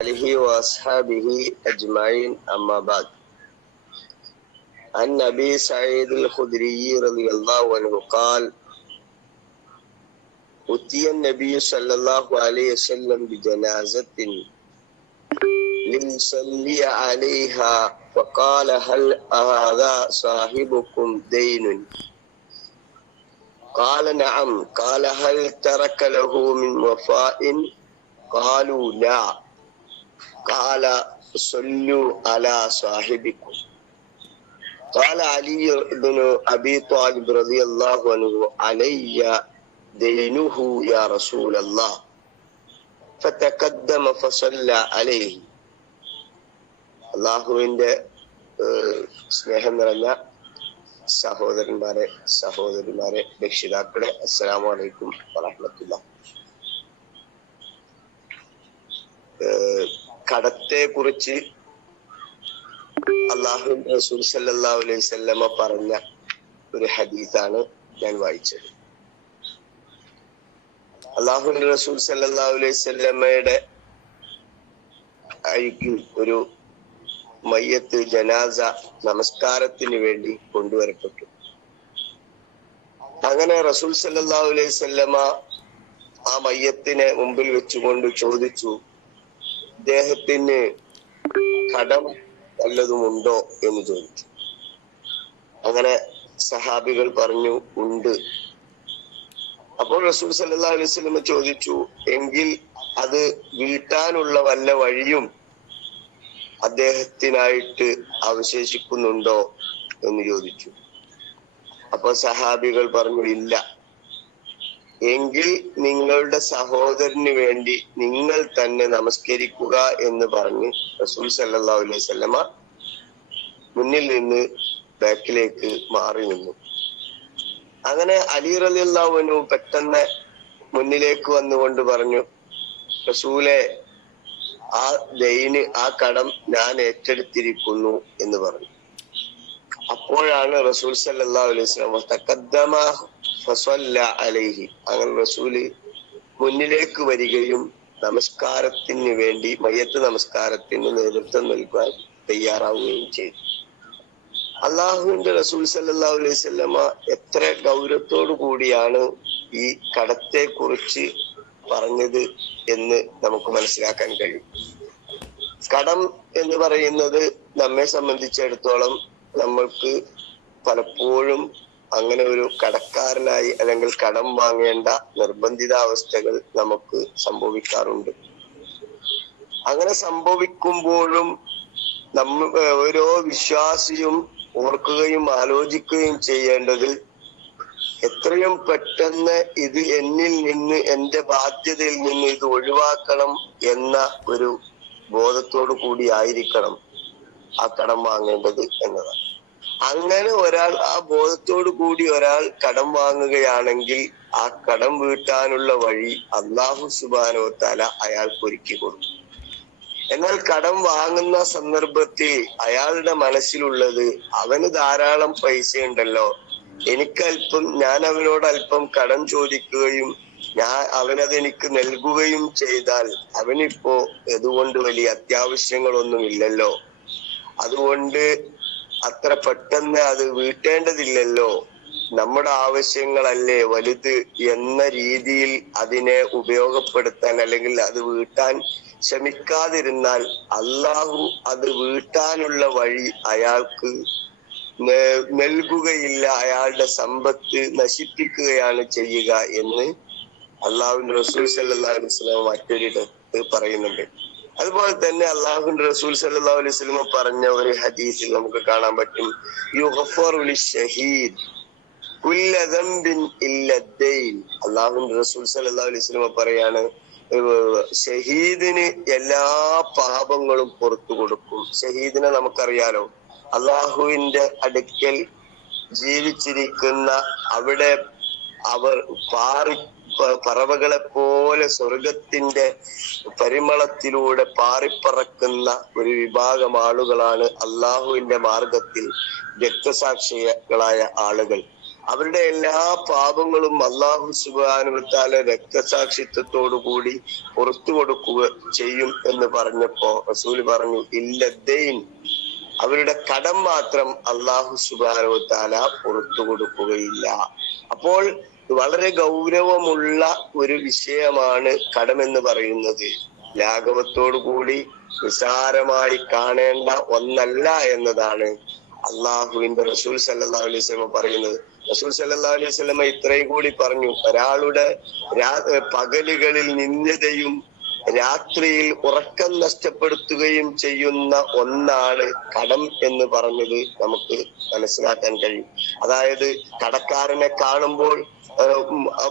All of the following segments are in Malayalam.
آله وأصحابه أجمعين أما بعد. عن أبي سعيد الخدري رضي الله عنه قال: أتي النبي صلى الله عليه وسلم بجنازة ليصلي عليها فقال: هل هذا صاحبكم دين؟ قال: نعم. قال: هل ترك له من وفاء؟ قالوا: لا. قال: صلوا على صاحبكم. قال علي بن أبي طالب رضي الله عنه: علي دينه يا رسول الله. فتقدم فصلى عليه. അള്ളാഹുവിന്റെ സ്നേഹം നിറഞ്ഞ സഹോദരന്മാരെ രക്ഷിതാക്കളെ, അസ്സലാമു അലൈക്കും വറഹ്മത്തുള്ളാഹി. കടത്തെ കുറിച്ച് അല്ലാഹു റസൂൽ സല്ലല്ലാഹു അലൈഹി വസല്ലമ പറഞ്ഞ ഒരു ഹദീസാണ് ഞാൻ വായിച്ചത്. അല്ലാഹുവിന്റെ റസൂൽ സല്ലല്ലാഹു അലൈഹി വസല്ലമയുടെ അരികിൽ ഒരു മയ്യത്ത് ജനാസ നമസ്കാരത്തിന് വേണ്ടി കൊണ്ടുവരപ്പെട്ടു. അങ്ങനെ റസൂൽ സല്ലല്ലാഹു അലൈഹി വസല്ലമ ആ മയ്യത്തിനെ മുമ്പിൽ വെച്ചുകൊണ്ട് ചോദിച്ചു, ഇദ്ദേഹത്തിന് കടം വല്ലതുമുണ്ടോ എന്ന് ചോദിച്ചു. അങ്ങനെ സഹാബികൾ പറഞ്ഞു, ഉണ്ട്. അപ്പോൾ റസൂൽ സല്ലല്ലാഹു അലൈഹി വസല്ലമ ചോദിച്ചു, എങ്കിൽ അത് വീട്ടാനുള്ള വല്ല വഴിയും അദ്ദേഹത്തിനായിട്ട് അവശേഷിക്കുന്നുണ്ടോ എന്ന് ചോദിച്ചു. അപ്പൊ സഹാബികൾ പറഞ്ഞു, ഇല്ല. എങ്കിൽ നിങ്ങളുടെ സഹോദരന് വേണ്ടി നിങ്ങൾ തന്നെ നമസ്കരിക്കുക എന്ന് പറഞ്ഞ് റസൂൽ സല്ലല്ലാഹു അലൈഹി വസല്ലമ മുന്നിൽ നിന്ന് ബാക്കിലേക്ക് മാറി നിന്നു. അങ്ങനെ അലി റളിയല്ലാഹു അൻഹു പെട്ടെന്ന് മുന്നിലേക്ക് വന്നുകൊണ്ട് പറഞ്ഞു, റസൂലെ, ആ കടം ഞാൻ ഏറ്റെടുത്തിരിക്കുന്നു എന്ന് പറഞ്ഞു. അപ്പോഴാണ് റസൂൽ സല്ലല്ലാഹു അലൈഹി വസല്ലം തഖദ്ദമ ഫസല്ല അലൈഹി, അങ്ങനെ റസൂല് മുന്നിലേക്ക് വരികയും നമസ്കാരത്തിന് വേണ്ടി മയ്യത്ത് നമസ്കാരത്തിന് നേതൃത്വം നൽകാൻ തയ്യാറാവുകയും ചെയ്തു. അള്ളാഹുവിന്റെ റസൂൽ സല്ലല്ലാഹു അലൈഹി വസല്ലമ എത്ര ഗൗരവത്തോടു കൂടിയാണ് ഈ കടത്തെ കുറിച്ച് പറഞ്ഞത് എന്ന് നമുക്ക് മനസ്സിലാക്കാൻ കഴിയും. കടം എന്ന് പറയുന്നത് നമ്മെ സംബന്ധിച്ചിടത്തോളം നമ്മൾക്ക് പലപ്പോഴും അങ്ങനെ ഒരു കടക്കാരനായി അല്ലെങ്കിൽ കടം വാങ്ങേണ്ട നിർബന്ധിതാവസ്ഥകൾ നമുക്ക് സംഭവിക്കാറുണ്ട്. അങ്ങനെ സംഭവിക്കുമ്പോഴും ഓരോ വിശ്വാസിയും ഓർക്കുകയും ആലോചിക്കുകയും ചെയ്യേണ്ടത്, എത്രയും പെട്ടെന്ന് ഇത് എന്നിൽ നിന്ന്, എന്റെ ബാധ്യതയിൽ നിന്ന് ഇത് ഒഴിവാക്കണം എന്ന ഒരു ബോധത്തോടു കൂടി ആയിരിക്കണം ആ കടം വാങ്ങേണ്ടത് എന്നതാണ്. അങ്ങനെ ആ ബോധത്തോടു കൂടി ഒരാൾ കടം വാങ്ങുകയാണെങ്കിൽ ആ കടം വീട്ടാനുള്ള വഴി അല്ലാഹു സുബ്ഹാനഹു വ തആല അയാൾക്ക് ഒരുക്കി കൊടുക്കും. എന്നാൽ കടം വാങ്ങുന്ന സന്ദർഭത്തിൽ അയാളുടെ മനസ്സിലുള്ളത്, അവന് ധാരാളം പൈസ ഉണ്ടല്ലോ, ഞാൻ അവനോട് അല്പം കടം ചോദിക്കുകയും അവനത് എനിക്ക് നൽകുകയും ചെയ്താൽ അവനിപ്പോ അതുകൊണ്ട് വലിയ അത്യാവശ്യങ്ങളൊന്നും ഇല്ലല്ലോ, അതുകൊണ്ട് അത്ര പെട്ടെന്ന് അത് വീട്ടേണ്ടതില്ലല്ലോ, നമ്മുടെ ആവശ്യങ്ങളല്ലേ വലുത് എന്ന രീതിയിൽ അതിനെ ഉപയോഗപ്പെടുത്താൻ അല്ലെങ്കിൽ അത് വീട്ടാൻ ശ്രമിക്കാതിരുന്നാൽ അല്ലാഹു അത് വീട്ടാനുള്ള വഴി അയാൾക്ക് നൽകുകയില്ല, അയാളുടെ സമ്പത്ത് നശിപ്പിക്കുകയാണ് ചെയ്യുക എന്ന് അള്ളാഹുവിന്റെ റസൂൽ സല്ലല്ലാഹു അലൈഹി വസല്ലം മറ്റൊരിടത്ത് പറയുന്നുണ്ട്. അതുപോലെ തന്നെ അള്ളാഹുവിന്റെ റസൂൽ സല്ലല്ലാഹു അലൈഹി വസല്ലം പറഞ്ഞ ഒരു ഹദീസിൽ നമുക്ക് കാണാൻ പറ്റും, യുഗ്ഫറു ലിശ്ശഹീദ് കുല്ല ദംബിൻ ഇല്ല ദൈൻ. അള്ളാഹുവിന്റെ റസൂൽ സല്ലല്ലാഹു അലൈഹി വസല്ലം പറയാണ്, ഷഹീദിന് എല്ലാ പാപങ്ങളും പുറത്തു കൊടുക്കും. ഷഹീദിനെ നമുക്കറിയാലോ, അള്ളാഹുവിന്റെ അടുക്കൽ ജീവിച്ചിരിക്കുന്ന അവിടെ അവർ പറവകളെ പോലെ സ്വർഗത്തിന്റെ പരിമളത്തിലൂടെ പാറിപ്പറക്കുന്ന ഒരു വിഭാഗം ആളുകളാണ് അള്ളാഹുവിന്റെ മാർഗത്തിൽ രക്തസാക്ഷികളായ ആളുകൾ. അവരുടെ എല്ലാ പാപങ്ങളും അല്ലാഹു സുബ്ഹാനഹു വ തആല രക്തസാക്ഷിത്വത്തോടു കൂടി പുറത്തു കൊടുക്കുക ചെയ്യും എന്ന് പറഞ്ഞപ്പോ റസൂൽ പറഞ്ഞു ഇല്ലദ്ദൈൻ, അവരുടെ കടം മാത്രം അല്ലാഹു സുബ്ഹാനഹു വ തആല പുറത്തു കൊടുക്കുകയില്ല. അപ്പോൾ വളരെ ഗൗരവമുള്ള ഒരു വിഷയമാണ് കടമെന്ന് പറയുന്നത്. ലാഘവത്തോടു കൂടി നിസാരമായി കാണേണ്ട ഒന്നല്ല എന്നതാണ് അള്ളാഹുവിന്റെ റസൂൽ സല്ലല്ലാഹു അലൈഹി വസല്ലം പറയുന്നത്. റസൂൽ സല്ലല്ലാഹു അലൈഹി വസല്ലം ഇത്രയും കൂടി പറഞ്ഞു, ഒരാളുടെ പകലുകളിൽ നിന്ദതയും രാത്രിയിൽ ഉറക്കം നഷ്ടപ്പെടുത്തുകയും ചെയ്യുന്ന ഒന്നാണ് കടം എന്ന് പറഞ്ഞത് നമുക്ക് മനസ്സിലാക്കാൻ കഴിയും. അതായത് കടക്കാരനെ കാണുമ്പോൾ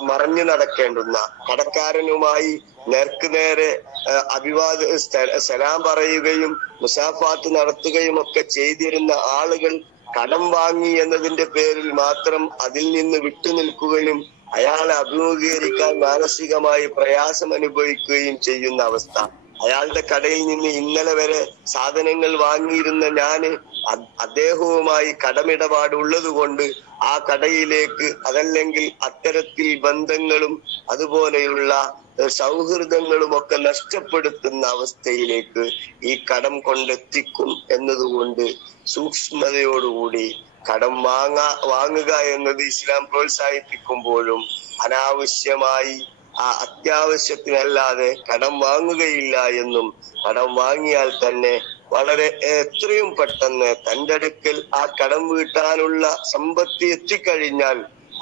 മറഞ്ഞു നടക്കേണ്ടുന്ന, കടക്കാരനുമായി നേർക്കുനേരെ സലാം പറയുകയും മുസാഫാത്ത് നടത്തുകയും ഒക്കെ ചെയ്തിരുന്ന ആളുകൾ കടം വാങ്ങി എന്നതിന്റെ പേരിൽ മാത്രം അതിൽ നിന്ന് വിട്ടുനിൽക്കുകയും അയാളെ അഭിമുഖീകരിക്കാൻ മാനസികമായി പ്രയാസം അനുഭവിക്കുകയും ചെയ്യുന്ന അവസ്ഥ. അയാളുടെ കടയിൽ നിന്ന് ഇന്നലെ വരെ സാധനങ്ങൾ വാങ്ങിയിരുന്ന ഞാന് അദ്ദേഹവുമായി കടമിടപാടുള്ളത് കൊണ്ട് ആ കടയിലേക്ക്, അതല്ലെങ്കിൽ അത്തരത്തിൽ ബന്ധങ്ങളും അതുപോലെയുള്ള സൗഹൃദങ്ങളും ഒക്കെ നഷ്ടപ്പെടുത്തുന്ന അവസ്ഥയിലേക്ക് ഈ കടം കൊണ്ടെത്തിക്കും എന്നതുകൊണ്ട് സൂക്ഷ്മതയോടുകൂടി കടം വാങ്ങുക എന്നത് ഇസ്ലാം പ്രോത്സാഹിപ്പിക്കുമ്പോഴും അനാവശ്യമായി അത്യാവശ്യത്തിനല്ലാതെ കടം വാങ്ങുകയില്ല എന്നും, കടം വാങ്ങിയാൽ തന്നെ വളരെ എത്രയും പെട്ടെന്ന് തന്റെ അടുക്കൽ ആ കടം വീട്ടാനുള്ള സമ്പത്ത് എത്തിക്കഴിഞ്ഞാൽ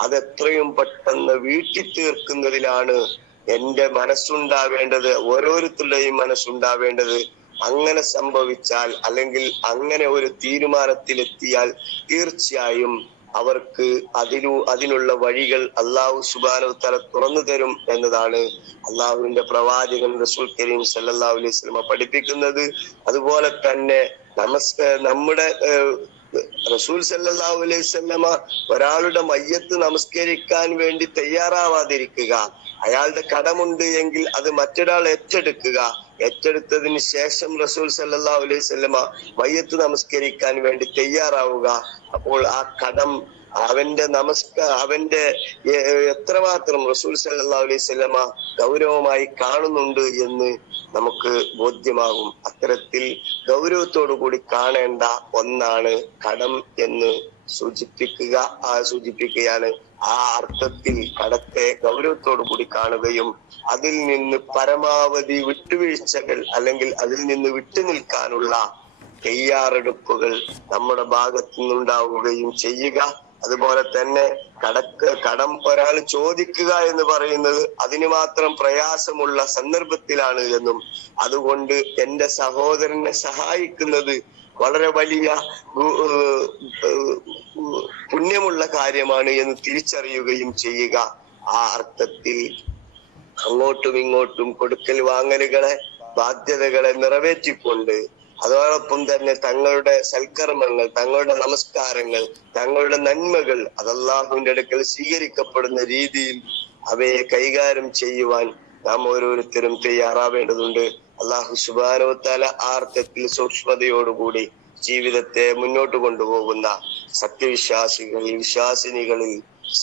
അതെത്രയും പെട്ടെന്ന് വീട്ടി തീർക്കുന്നതിലാണ് എന്റെ മനസ്സുണ്ടാവേണ്ടത്, ഓരോരുത്തരുടെയും മനസ്സുണ്ടാവേണ്ടത്. അങ്ങനെ സംഭവിച്ചാൽ, അല്ലെങ്കിൽ അങ്ങനെ ഒരു തീരുമാനത്തിലെത്തിയാൽ തീർച്ചയായും അവർക്ക് അതിനുള്ള വഴികൾ അല്ലാഹു സുബ്ഹാനഹു വ തആല തുറന്നു തരും എന്നതാണ് അള്ളാഹുവിന്റെ പ്രവാചകൻ റസൂൽ കരീം സല്ലല്ലാഹു അലൈഹി വസല്ലം പഠിപ്പിക്കുന്നത്. അതുപോലെ തന്നെ നമ്മുടെ റസൂൽ സല്ലല്ലാഹു അലൈഹി വസല്ലമ ഒരാളുടെ മയ്യത്ത് നമസ്കരിക്കാൻ വേണ്ടി തയ്യാറാവാതിരിക്കുക, അയാളുടെ കടമുണ്ട് എങ്കിൽ അത് മറ്റൊരാൾ ഏറ്റെടുക്കുക, ഏറ്റെടുത്തതിന് ശേഷം റസൂൽ സല്ലല്ലാഹു അലൈഹി വസല്ലമ മയ്യത്ത് നമസ്കരിക്കാൻ വേണ്ടി തയ്യാറാവുക. അപ്പോൾ ആ കടം അവന്റെ എത്രമാത്രം റസൂൽ സല്ലല്ലാഹു അലൈഹി വസല്ലമ ഗൗരവമായി കാണുന്നുണ്ട് എന്ന് നമുക്ക് ബോധ്യമാകും. അത്തരത്തിൽ ഗൗരവത്തോടു കൂടി കാണേണ്ട ഒന്നാണ് കടം എന്ന് സൂചിപ്പിക്കുകയാണ്. ആ അർത്ഥത്തിൽ കടത്തെ ഗൗരവത്തോടു കൂടി കാണുകയും അതിൽ നിന്ന് പരമാവധി വിട്ടുവീഴ്ചകൾ, അല്ലെങ്കിൽ അതിൽ നിന്ന് വിട്ടുനിൽക്കാനുള്ള തയ്യാറെടുപ്പുകൾ നമ്മുടെ ഭാഗത്തു നിന്നുണ്ടാവുകയും ചെയ്യുക. അതുപോലെ തന്നെ കടം ഒരാൾ ചോദിക്കുക എന്ന് പറയുന്നത് അതിന് മാത്രം പ്രയാസമുള്ള സന്ദർഭത്തിലാണ് എന്നും, അതുകൊണ്ട് എന്റെ സഹോദരനെ സഹായിക്കുന്നത് വളരെ വലിയ പുണ്യമുള്ള കാര്യമാണ് എന്ന് തിരിച്ചറിയുകയും ചെയ്യുക. ആ അർത്ഥത്തിൽ അങ്ങോട്ടും ഇങ്ങോട്ടും കൊടുക്കൽ വാങ്ങലുകളെ, ബാധ്യതകളെ നിറവേറ്റിക്കൊണ്ട് അതോടൊപ്പം തന്നെ തങ്ങളുടെ സൽക്കർമ്മങ്ങൾ, തങ്ങളുടെ നമസ്കാരങ്ങൾ, തങ്ങളുടെ നന്മകൾ അത് അല്ലാഹുവിന്റെ അടുക്കൽ സ്വീകരിക്കപ്പെടുന്ന രീതിയിൽ അവയെ കൈകാര്യം ചെയ്യുവാൻ നാം ഓരോരുത്തരും തയ്യാറാവേണ്ടതുണ്ട്. അല്ലാഹു സുബ്ഹാനഹു വ തആല ആ അർത്ഥത്തിൽ സൂക്ഷ്മതയോടുകൂടി ജീവിതത്തെ മുന്നോട്ട് കൊണ്ടുപോകുന്ന സത്യവിശ്വാസികളിൽ, വിശ്വാസിനികളിൽ,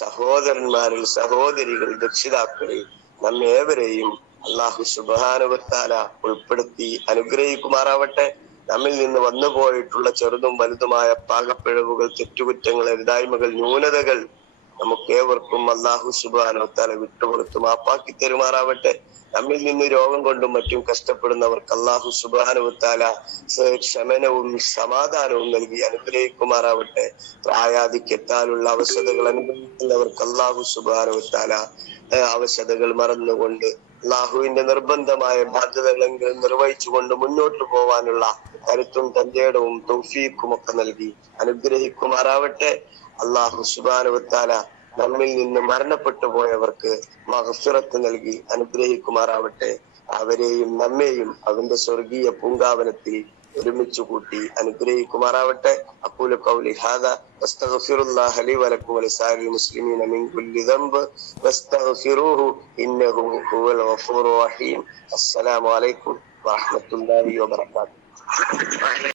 സഹോദരന്മാരിൽ, സഹോദരികളിൽ, രക്ഷിതാക്കളിൽ നമ്മേവരെയും അല്ലാഹു സുബ്ഹാനഹു വ തആല ഉൾപ്പെടുത്തി അനുഗ്രഹിക്കുമാറാവട്ടെ. നമ്മിൽ നിന്ന് വന്നുപോയിട്ടുള്ള ചെറുതും വലുതുമായ പാകപ്പിഴവുകൾ, തെറ്റുകുറ്റങ്ങൾ, എഴുതായ്മകൾ, ന്യൂനതകൾ നമുക്കേവർക്കും അല്ലാഹു സുബ്ഹാനഹു വ തആല വിട്ടുപുറത്ത് മാപ്പാക്കി തരുമാറാവട്ടെ. നമ്മിൽ നിന്ന് രോഗം കൊണ്ടും മറ്റും കഷ്ടപ്പെടുന്നവർക്ക് അല്ലാഹു സുബ്ഹാനഹു വ തആല ശമനവും സമാധാനവും നൽകി അനുഗ്രഹിക്കുമാറാവട്ടെ. പ്രായാധിക്യത്താലുള്ള അവശതകൾ അനുഭവിക്കുന്നവർക്ക് അല്ലാഹു സുബ്ഹാനഹു വ തആല അവശതകൾ മറന്നുകൊണ്ട് അല്ലാഹുവിന്റെ നിർബന്ധമായ ബാധ്യതകളെങ്കിലും നിർവഹിച്ചുകൊണ്ട് മുന്നോട്ട് പോവാനുള്ള കരുത്തും തന്റേടവും തൗഫീഖും ഒക്കെ നൽകി അനുഗ്രഹിക്കുമാറാവട്ടെ. അല്ലാഹു സുബ്ഹാനഹു വ തആല നമ്മിൽ നിന്ന് മരണപ്പെട്ടു പോയവർക്ക് മഗ്ഫിറത്ത് നൽകി അനുഗ്രഹിക്കുമാറാവട്ടെ. അവരെയും നമ്മെയും അവന്റെ സ്വർഗീയ പൂങ്കാവനത്തിൽ ഒരുമിച്ച് കൂട്ടി അനുഗ്രഹിക്കുമാറാവട്ടെ. അഖൂലു ഖൗലി ഹാദാ വസ്തഗ്ഫിറുല്ലാഹ ലി വലക്കും വലിസാരിൽ മുസ്ലിമീന മിൻ കുല്ലി ദംബ് വസ്തഗ്ഫിറൂഹു ഇന്നഹു ഹുവൽ ഗഫൂറുർ റഹീം. അസ്സലാമു അലൈക്കും വറഹ്മത്തുള്ളാഹി വബറകാതുഹു.